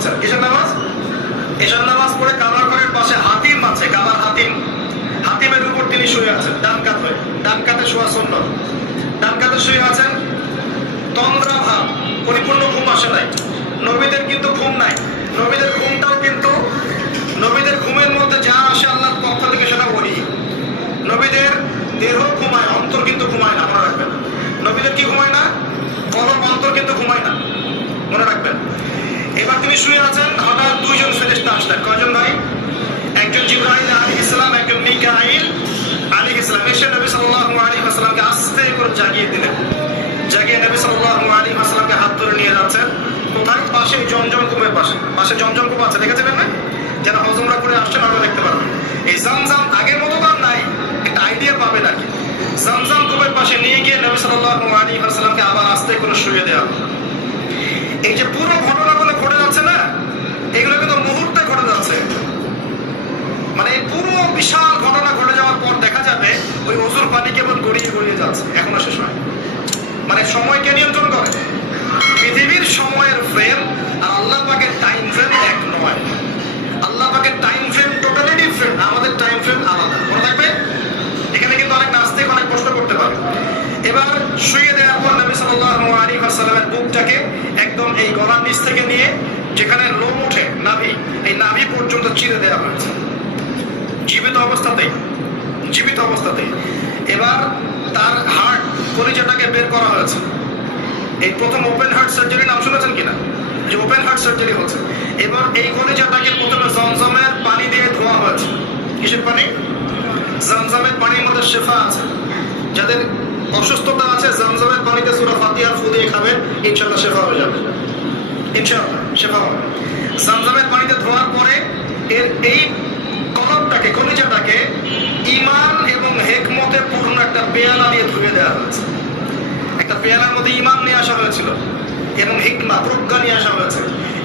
পড়ছেন। কিসের নামাজ? এশার নামাজ পড়ে কাবার ঘরের পাশে হাতিম আছে, কাবার হাতিম, হাতিমের উপর তিনি শুয়ে আছেন ডান কাত হয়ে। ডান কাতে শোয়া সুন্নাত। ডান কাতে শুয়ে আছেন, তন্দ্রা ভাব, পরিপূর্ণ ঘুম আসে নাই। নবীদের কিন্তু ঘুম নাই। নবীদের ঘুমটাও কিন্তু, নবীদের ঘুমের মধ্যে যা আসে আল্লাহর পক্ষ থেকে সেটা বলি। নবীদের দেহ ঘুমায়, অন্তর কিন্তু ঘুমায় না, মনে রাখবেন। নবীদের কি ঘুমায় না? কলব, অন্তর কিন্তু ঘুমায় না, মনে রাখবেন। এবার তিনি শুয়ে আছেন, হঠাৎ দুইজন ফেরেশতা আসলেন। কয়জন ভাই? একজন জিবরাইল আলাইহিস সালাম, একজন মিকাঈল আলাইহিস সালাম। এসে নবী সাল্লাল্লাহু আলাইহি ওয়াসাল্লামকে আস্তে করে জাগিয়ে দিলেন। জাগিয়ে নবী সাল্লাল্লাহু আলাইহি ওয়াসাল্লামকে হাত ধরে নিয়ে যাচ্ছেন কোথায়? পাশে জমজম কূপের পাশে। পাশে জমজম কূপ আছে, দেখেছিলেন না? যারা হজমরা করে আসছেন আমরা দেখতে পারবেন। এই জামজাম আগের মতো তো নাই, একটা আইডিয়া পাবেন আর কি। জামজাম কূপের পাশে নিয়ে গিয়ে নবী সাল্লাল্লাহু আলাইহি ওয়াসাল্লামকে আবার আস্তে করে শুয়ে দেওয়া। এই যে পুরো ঘটনাগুলো ঘটে যাচ্ছে না, এগুলো কিন্তু মুহূর্তে ঘটে যাচ্ছে। মানে এই পুরো বিশাল ঘটনা ঘটে যাওয়ার পর দেখা যাবে ওই ওযুর পানি কেবল গড়িয়ে গড়িয়ে যাচ্ছে, এখনো শেষ হয়। মানে সময়কে নিয়ন্ত্রণ করে। পৃথিবীর সময়ের ফ্রেম আর আল্লাহ পাকের টাইম ফ্রেম এক নয়। আল্লাহ পাকের টাইম ফ্রেম টোটালি ডিফারেন্ট, আমাদের টাইম ফ্রেম আলাদা, মনে থাকবে। এখানে কিন্তু অনেক নাস্তিক অনেক প্রশ্ন করতে পারে। এবার শুয়ে দেওয়ার পর নবী সাল্লাল্লাহু আলাইহি ওয়াসাল্লামের বুকটাকে একদম এই গলার নিচ থেকে নিয়ে যেখানে লোম ওঠে নাভি, এই নাভি পর্যন্ত চিরে দেওয়া হয়েছে জীবিত অবস্থাতেই, জীবিত অবস্থাতেই। এবার তার হার্ট, কলিজাটাকে বের করা হয়েছে। এই প্রথম ওপেন হার্ট সার্জারি নাম শুনেছেন কিনা? যে ওপেন হার্ট সার্জারি হচ্ছে। এবার এই কলিজাটাকে প্রথমে জমজমের পানি দিয়ে ধোয়া হয়েছে। কিসের পানি? জমজমের পানির মধ্যে শেফা আছে। যাদের অসুস্থতা আছে জমজমের পানিতে সূরা ফাতিহা ফু দিয়ে খাবেন, ইনশাআল্লাহ শেফা হয়ে যাবে। ইনশাআল্লাহ শেফা হবে। জমজমের পানিতে ধোয়ার পরে এর এই কলবটাকে, কলিজাটাকে ঈমান এবং হিকমতে পূর্ণ একটা পেয়ালা দিয়ে ধুয়ে দেওয়া হয়েছে। একটা পেয়ালার মধ্যে ঈমান নিয়ে আসা হয়েছিল এবং হিকমা, প্রজ্ঞা নিয়ে আসা হয়েছে।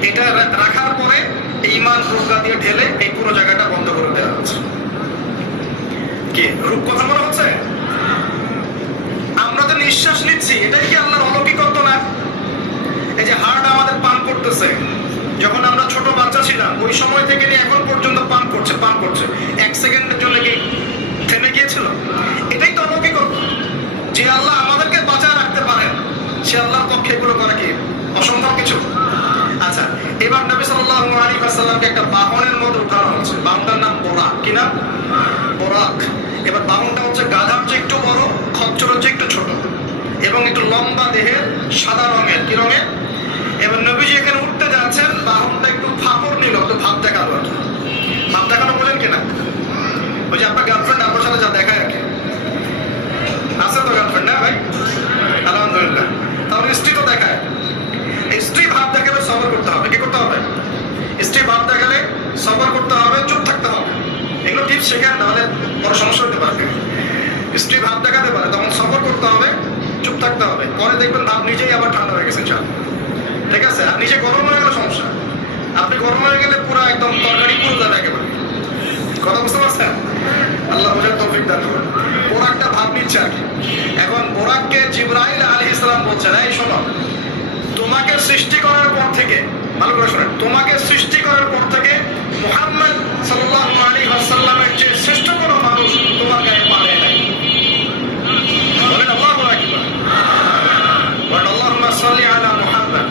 এটা রাখার পরে ঈমান প্রজ্ঞা দিয়ে ঢেলে এই পুরো জায়গাটা বন্ধ করে দেওয়া হয়েছে। কি রূপ কথা বলা হচ্ছে? আমরা তো নিঃশ্বাস নিচ্ছি, এটাই কি আল্লাহর অলৌকিকত্ব না? এই যে হার্ট আমাদের পাম্প করতেছে, যখন আমরা ছোট বাচ্চা ছিলাম ওই সময় থেকে নিয়ে এখন পর্যন্ত পাম্প করছে, পাম্প করছে। এক সেকেন্ডের জন্য কি থেমে গিয়েছিল? এটাই তো অলৌকিকত্ব। যে আল্লাহ আমাদেরকে বাঁচায় রাখতে পারেন, সে আল্লাহর পক্ষে এগুলো করা কি অসম্ভব কিছু? আচ্ছা, এবার নবী সাল্লাল্লাহু আলাইহি ওয়াসাল্লামকে একটা বাহনের মধ্যে উঠানো হচ্ছে। বাহনটার নাম বোরাক। কি নাম? বোরাক। এবার বাহনটা হচ্ছে গাধার চেয়ে একটু বড়, খচ্চরের চেয়ে একটু ছোট এবং একটু লম্বা দেহের, সাদা রঙের। কি রঙের? এবার নবীজি এখানে উঠতে যাচ্ছেন, বাহনটা একটু ফাপড় নিল, একটু ভাব দেখালো আর কি। ভাব দেখানো বলেন কিনা? ওই যে আপনার গার্লফ্রেন্ড আপনার সাথে যা দেখায় আর কি। আছে তো গার্লফ্রেন্ড না ভাই? আলহামদুলিল্লাহ। তাহলে স্ত্রী তো দেখায়। এই স্ত্রী ভাব দেখালে সবর করতে হবে। কি করতে হবে? স্ত্রী ভাব দেখালে সবর করতে হবে, চুপ থাকতে হবে। এগুলো টিপস শেখেন, তাহলে বড় সমস্যা হতে পারবে। স্ত্রী ভাব দেখাতে পারে, তখন সবর করতে হবে, চুপ থাকতে হবে। পরে দেখবেন ভাব নিজেই আবার ঠান্ডা হয়ে গেছে। ঠিক আছে? আর নিজে গরম হয়ে গেলে সমস্যা। আপনি গরম হয়ে গেলে পুরো একদম তরকারি পুরো যাবে একেবারে। কথা বুঝতে পারছেন? আল্লাহ বোঝার তৌফিক দান করুন। বোরাকটা ভাব নিচ্ছে আর কি। এখন বোরাককে জিবরাইল আলাইহিস সালাম বলছেন, এই শোনো, তোমাকে সৃষ্টি করার পর থেকে, ভালো করে শোনেন, তোমাকে সৃষ্টি করার পর থেকে মুহাম্মদ সাল্লাল্লাহু আলাইহি ওয়াসাল্লামের যে শ্রেষ্ঠ কোনো মানুষ তোমার গায়ে পারে নাই। বলেন আল্লাহু আকবার। বলেন আল্লাহুম্মা সাল্লি আলা মুহাম্মদ,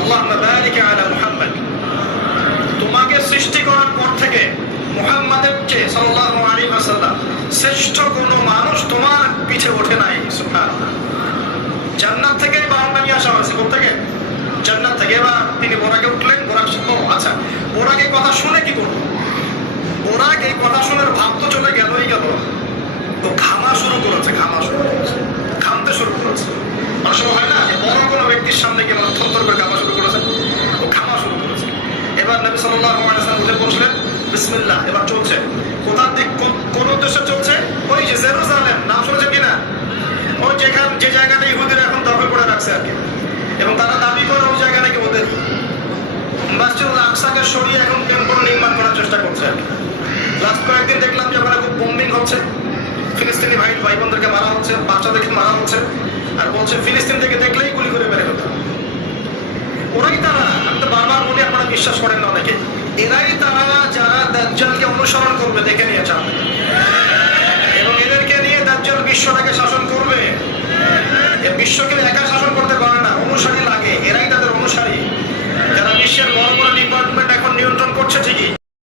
আল্লাহুম্মা বারিক আলা মুহাম্মদ। তোমাকে সৃষ্টি করার পর থেকে মুহাম্মাদের চেয়ে সাল্লাল্লাহু আলাইহি ওয়াসাল্লাম শ্রেষ্ঠ কোনো মানুষ তোমার পিছে ওঠে নাই। সুবহানাল্লাহ। জান্নাত থেকে বাহনটা নিয়ে আসা হয়েছে। কোথা থেকে? জান্নাত থেকে। এবার তিনি বোরাকে উঠলেন। বোরাক, আচ্ছা, বোরাক এই কথা শুনে কি করবো? বোরাক এই কথা শুনে ভাব তো চলে গেলই গেল, তো ঘামা শুরু করেছে, ঘামা শুরু করেছে, ঘামতে শুরু করেছে। অনেক সময় হয় না যে বড় কোনো ব্যক্তির সামনে গিয়ে থরথর করে ঘামা শুরু করেছে, ও ঘামা শুরু করেছে। এবার নবী সাল্লাল্লাহু আলাইহি ওয়াসাল্লাম উঠে বসলেন, বিসমিল্লাহ। এবার চলছে। কোথার দিক, কোন উদ্দেশ্যে চলছে? ওই যে জেরুজালেম, নাম শুনেছেন কিনা? ওই যে জায়গাটা ইহুদিরা এখন দখল করে রাখছে আর কি। এবং তারা দাবি করে ওই জায়গা নাকি ওদের। মসজিদুল আকসাকে সরিয়ে এখন টেম্পল নির্মাণ করার চেষ্টা করছে আর কি। লাস্ট কয়েকদিন দেখলাম যে ওখানে খুব বোম্বিং হচ্ছে, ফিলিস্তিনি ভাই বোনদেরকে মারা হচ্ছে, বাচ্চাদেরকে মারা হচ্ছে, আর বলছে ফিলিস্তিন থেকে দেখলেই গুলি করে মেরে ফেলতে। ওরাই তারা বিশ্বাস করেন না অনেকে। এরাই তারা যারা দাজ্জালকে অনুসরণ করবে, দেখে নিয়েছে আপনি।